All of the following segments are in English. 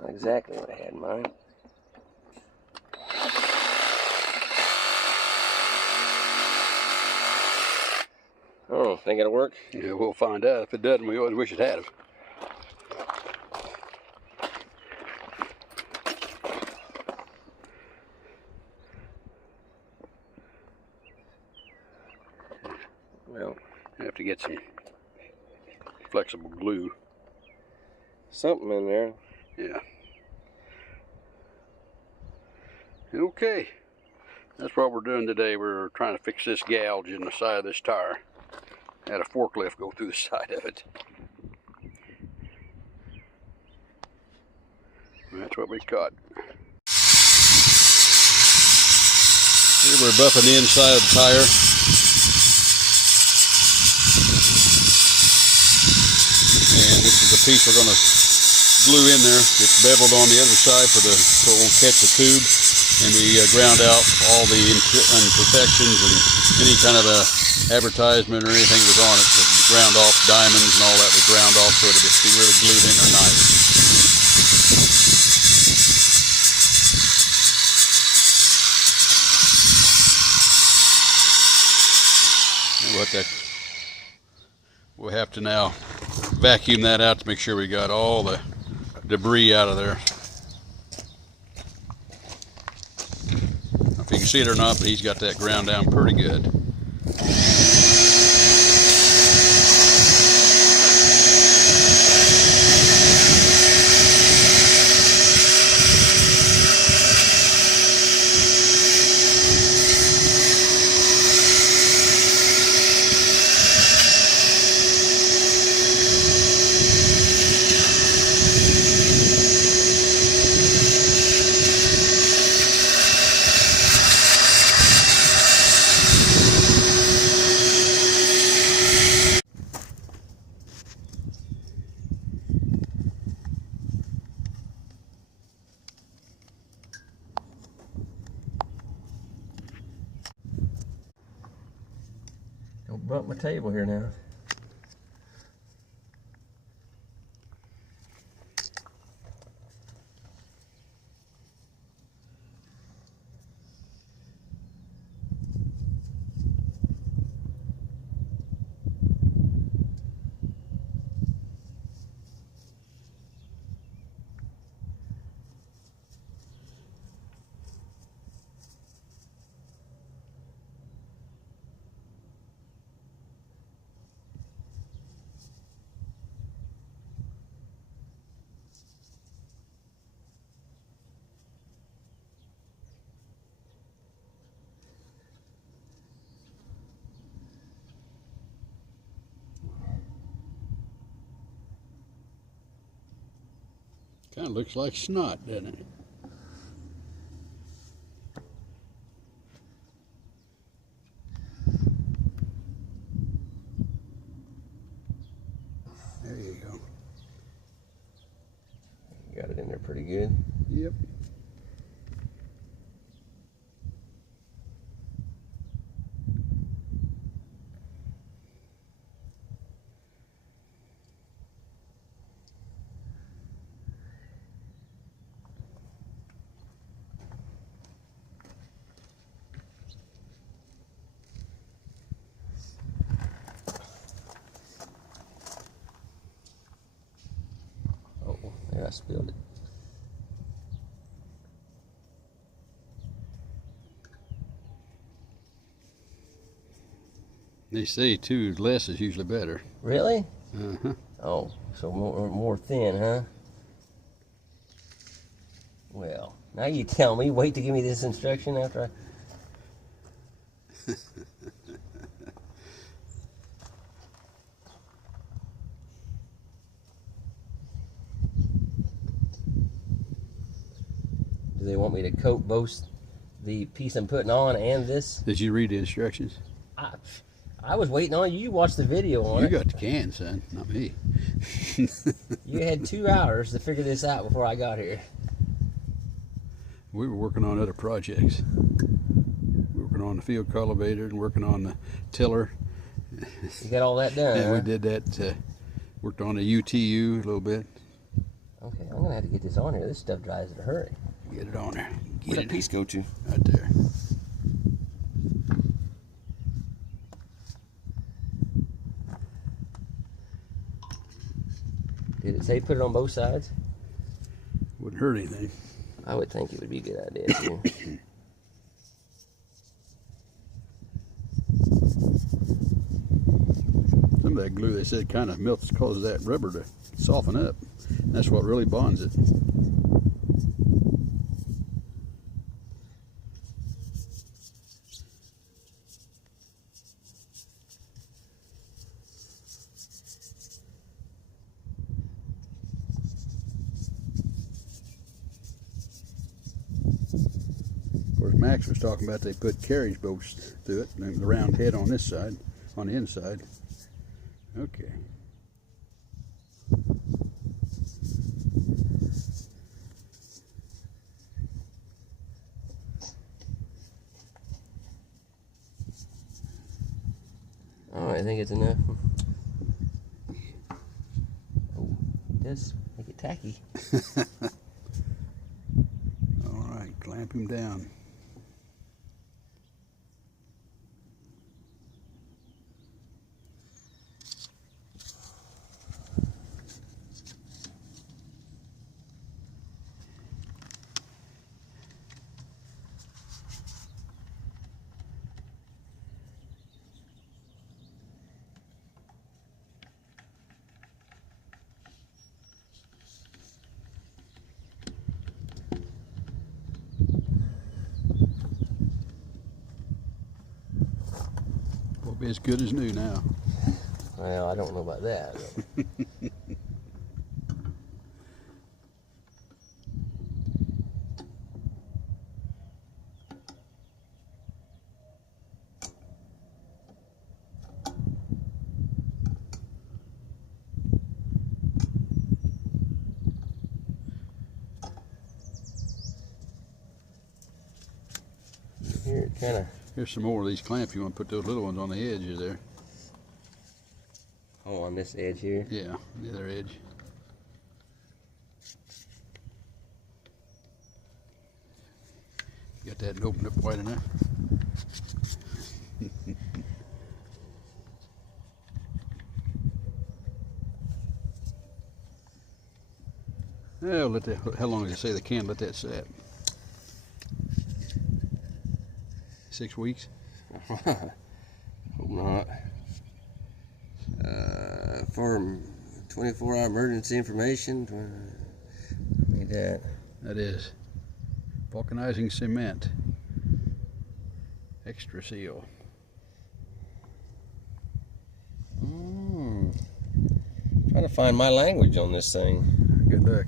Not exactly what I had in mind. Oh, think it'll work? Yeah, we'll find out. If it doesn't, we always wish it had. Well, I have to get some flexible glue. Something in there. Yeah. Okay. That's what we're doing today. We're trying to fix this gouge in the side of this tire. Had a forklift go through the side of it. That's what we caught. Here we're buffing the inside of the tire. And this is the piece we're going to glue in there. It's beveled on the other side so it won't catch the tube. And we ground out all the imperfections and any kind of a advertisement or anything that was on it. So ground off diamonds and all that was ground off so it'll just be really glued in there nice. We'll have to now vacuum that out to make sure we got all the debris out of there. I don't know if you can see it or not, but he's got that ground down pretty good. Don't bump my table here now. Kind of looks like snot, doesn't it? There you go. You got it in there pretty good. Yep. There, I spilled it. They say two less is usually better. Really? Uh-huh. Oh, so more thin, huh? Well, now you tell me. Wait to give me this instruction after I... Do they want me to coat both the piece I'm putting on and this? Did you read the instructions? I was waiting on you. You watched the video on it. You got the can, son, not me. You had 2 hours to figure this out before I got here. We were working on other projects. We were working on the field cultivator and working on the tiller. You got all that done, And huh? we did that, worked on the UTU a little bit. Okay, I'm going to have to get this on here. This stuff dries in a hurry. Get it on there. Where'd that piece go to? Right there. Did it say put it on both sides? Wouldn't hurt anything. I would think it would be a good idea too. Some of that glue, they said, kind of melts, causes that rubber to soften up. That's what really bonds it. Of course, Max was talking about they put carriage bolts through it, and the round head on this side, on the inside. Okay. Oh, I think it's enough. Oh, it does make it tacky. All right, clamp him down. Won't be as good as new now. Well, I don't know about that. But here it kind of. Here's some more of these clamps. You want to put those little ones on the edges there. Oh, on this edge here. Yeah, the other edge. Got that opened up wide enough. Oh, let that. How long did they say they can let that sit? 6 weeks. Hope not. For 24-hour emergency information. Read that. That is vulcanizing cement. Extra seal. Trying to find my language on this thing. Good luck.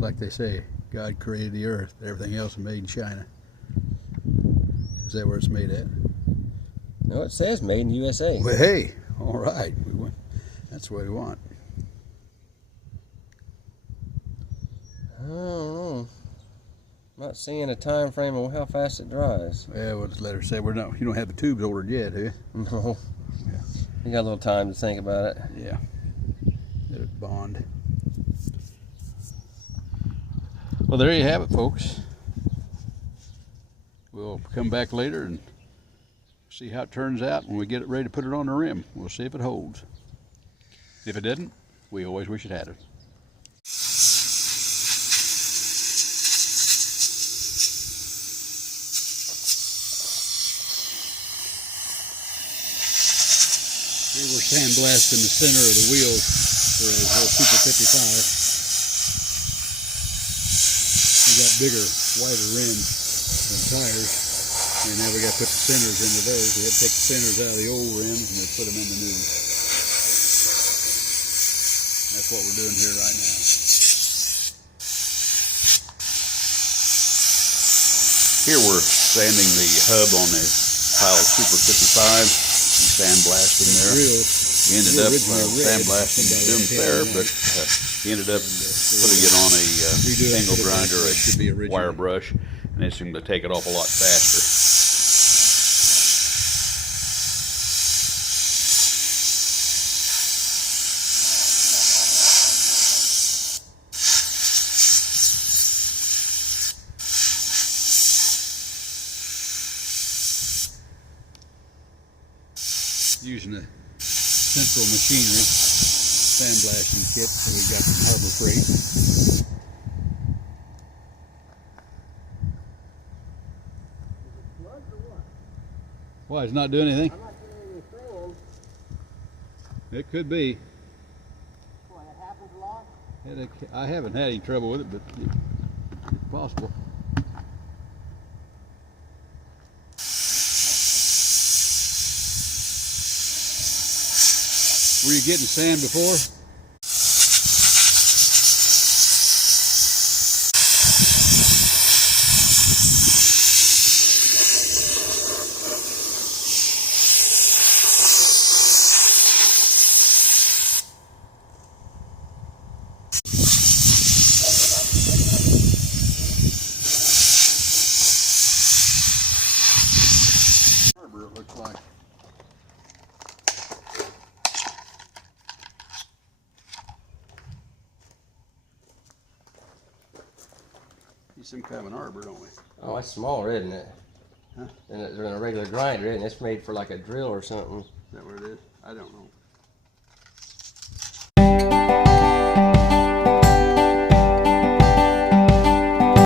Like they say, God created the earth. Everything else is made in China. Is that where it's made at? No, it says made in USA. Well, hey, all right. That's what we want. I don't know. I'm not seeing a time frame on how fast it dries. Well, we'll just let her say we're not. You don't have the tubes ordered yet, do you? No. Yeah. You got a little time to think about it. Yeah. Let it bond. Well, there you have it, folks. We'll come back later and see how it turns out when we get it ready to put it on the rim. We'll see if it holds. If it didn't, we always wish it had it. Here we're sandblasting the center of the wheels for a little Super 55. We got bigger, wider rims and tires, and now we got to put the centers into those. We had to take the centers out of the old rims and we put them in the new. That's what we're doing here right now. Here we're sanding the hub on the Pile Super 55. Sandblasting there. He ended up sandblasting them there, but he ended up putting it on a angle grinder, a wire brush, and it seemed to take it off a lot faster. using a central machinery sandblasting kit that we got from Harbor Freight. Why, it's not doing anything? I'm not doing anything. It could be. Boy, that happens a lot. I haven't had any trouble with it, but it's possible. Were you getting sand before? It looks like. It's some kind of an arbor, don't we? Oh, that's smaller, isn't it? Huh? Than a regular grinder, isn't it? It's made for like a drill or something. Is that what it is? I don't know.